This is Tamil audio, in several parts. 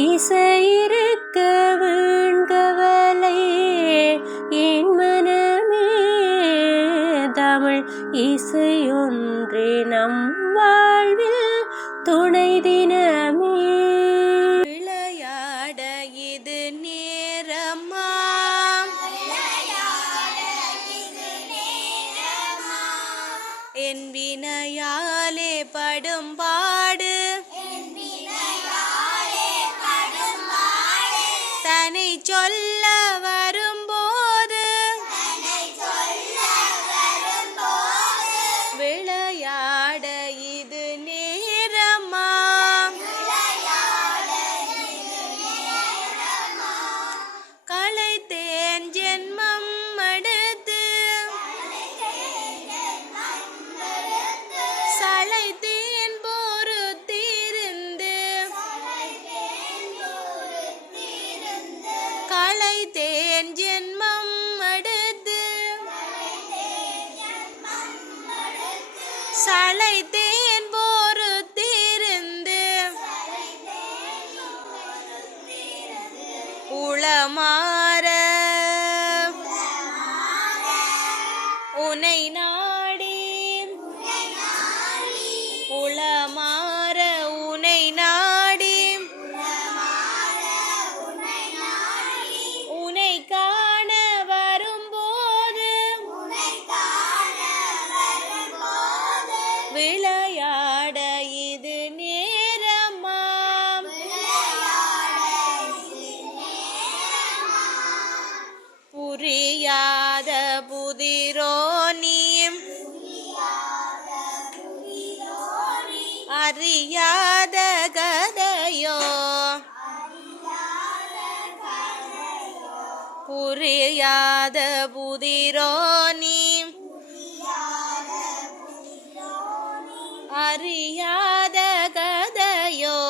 இசையிருக்க வீண்கவலை என் மனமே, தமிழ் இசையொன்றே நம் வாழ்வில் துணை தினமே. விளையாட இது நேரமா, என் வினையாலே படும் பாடு தனை சொல்ல வரும்போது, விளையாட இது நேரமா, களைத்தேன் ஜென்மம் எடுத்து சளைத்தேன் பொறுத்திருந்து, களைத்தேன் ஜென்மம் எடுத்து சளைத்தேன் பொறுத்திருந்து, உளமாற உனை நாடி, உளமாற உனை நாடி, உனை காண வரும்போது, விளையாட இது நேரமா, புரியாத புதிரோ நீ, அறியாத கதையோ, புரியாத புதிரோ நீ, அறியாத கதையோ,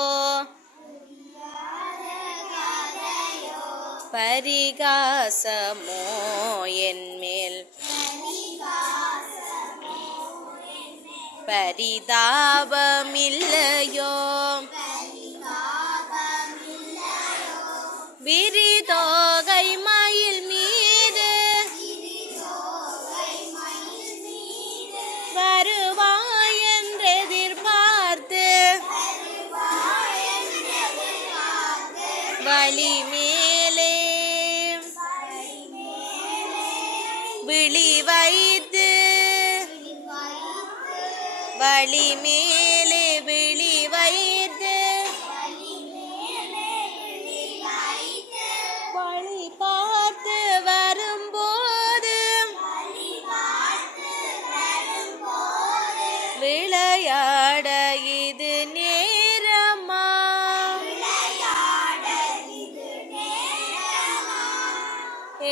பரிகாசமோ என்மேல் பரிதாபமில்லையோ, விரிதோகை மயில் மீது வருவாய் என்றெதிர்பார்த்து, வழி மேலே விழி வைத்து, வழி மேலே விழி வைத்து, வழி பார்த்து வரும்போது, விளையாட இது நேரமா,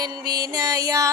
என் வினையா